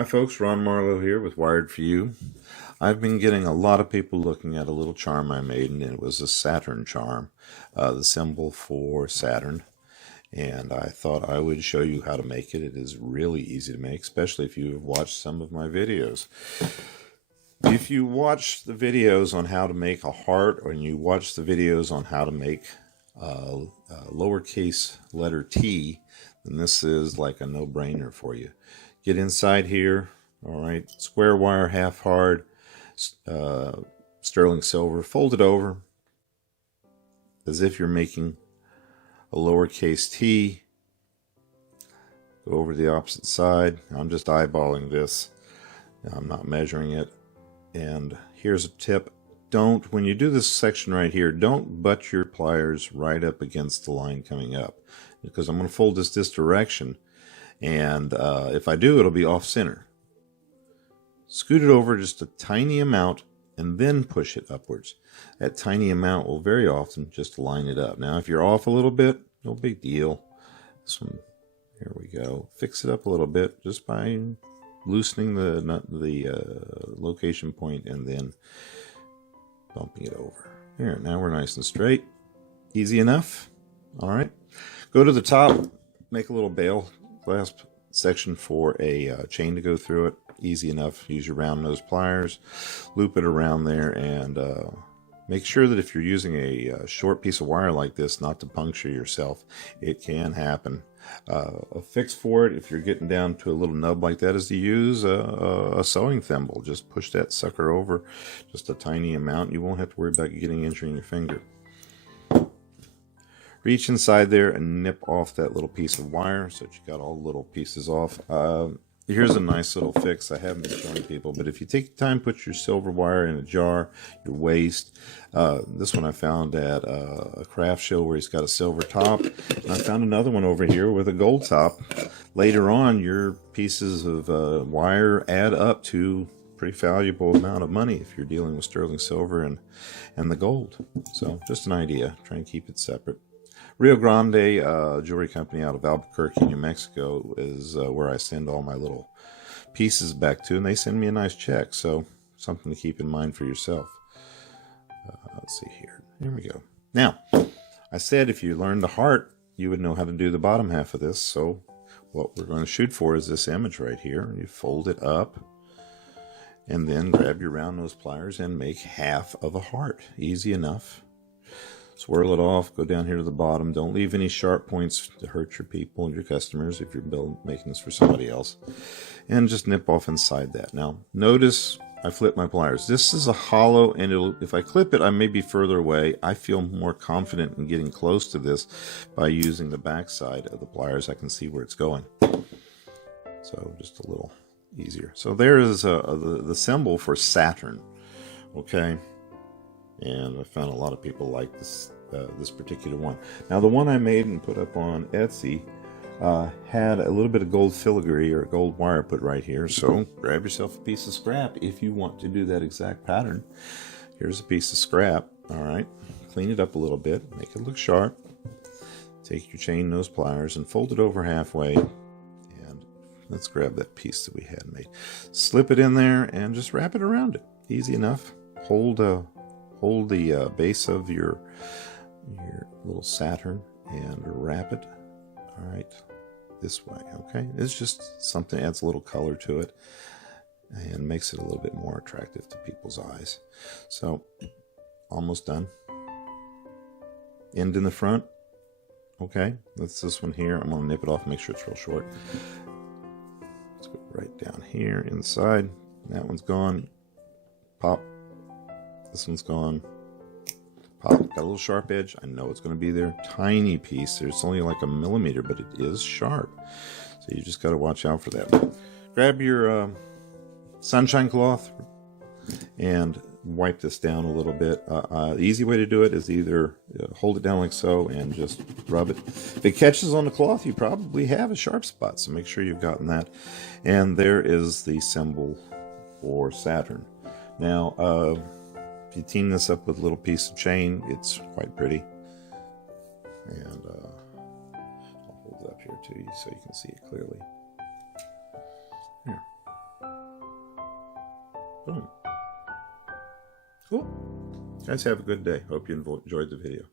Hi folks, Ron Marlowe here with Wired for You. I've been getting a lot of people looking at a little charm I made, and it was a Saturn charm, the symbol for Saturn. And I thought I would show you how to make it. It is really easy to make, especially if you've watched some of my videos. If you watch the videos on how to make a heart, or you watch the videos on how to make a lowercase letter T, then this is like a no-brainer for you. Get inside here, all right, square wire, half hard, sterling silver, fold it over as if you're making a lowercase t. Go over to the opposite side. I'm just eyeballing this. I'm not measuring it. And here's a tip. When you do this section right here, don't butt your pliers right up against the line coming up, because I'm going to fold this direction. And if I do, it'll be off center. Scoot it over just a tiny amount and then push it upwards. That tiny amount will very often just line it up. Now, if you're off a little bit, no big deal. This one, here we go. Fix it up a little bit just by loosening the location point and then bumping it over. There, now we're nice and straight. Easy enough. All right. Go to the top, make a little bail clasp section for a chain to go through it. Easy enough. Use your round nose pliers, loop it around there, and make sure that if you're using a short piece of wire like this, not to puncture yourself. It can happen. A fix for it, if you're getting down to a little nub like that, is to use a sewing thimble. Just push that sucker over just a tiny amount. You won't have to worry about getting injuring your finger. Reach inside there and nip off that little piece of wire so that you got all the little pieces off. Here's a nice little fix. I haven't been showing people, but if you take time, put your silver wire in a jar, your waste. This one I found at a craft show where he's got a silver top. And I found another one over here with a gold top. Later on, your pieces of wire add up to pretty valuable amount of money if you're dealing with sterling silver and the gold. So just an idea. Try and keep it separate. Rio Grande jewelry company out of Albuquerque, New Mexico is where I send all my little pieces back to, and they send me a nice check. So something to keep in mind for yourself. Let's see here. Here we go. Now, I said if you learned the heart, you would know how to do the bottom half of this. So what we're going to shoot for is this image right here. You fold it up and then grab your round nose pliers and make half of a heart. Easy enough. Swirl it off, go down here to the bottom. Don't leave any sharp points to hurt your people and your customers if you're making this for somebody else. And just nip off inside that. Now, notice I flip my pliers. This is a hollow, and if I clip it, I may be further away. I feel more confident in getting close to this by using the back side of the pliers. I can see where it's going. So just a little easier. So there is the symbol for Saturn. Okay. And I found a lot of people like this particular one. Now, the one I made and put up on Etsy had a little bit of gold filigree or gold wire put right here. So grab yourself a piece of scrap if you want to do that exact pattern. Here's a piece of scrap. All right, clean it up a little bit, make it look sharp. Take your chain nose pliers and fold it over halfway. And let's grab that piece that we had made. Slip it in there and just wrap it around it. Easy enough. Hold the base of your little Saturn and wrap it, all right, this way, okay? It's just something that adds a little color to it and makes it a little bit more attractive to people's eyes. So, almost done. End in the front, okay? That's this one here. I'm going to nip it off and make sure it's real short. Let's go right down here inside. That one's gone. Pop. This one's gone. Pop. Got a little sharp edge. I know it's going to be there. Tiny piece. It's only like 1 millimeter, but it is sharp. So you just got to watch out for that. Grab your sunshine cloth and wipe this down a little bit. The easy way to do it is either hold it down like so and just rub it. If it catches on the cloth, you probably have a sharp spot, so make sure you've gotten that. And there is the symbol for Saturn. Now, if you team this up with a little piece of chain, it's quite pretty. And I'll hold it up here to you so you can see it clearly. Here. Boom. Cool. Guys, have a good day. Hope you enjoyed the video.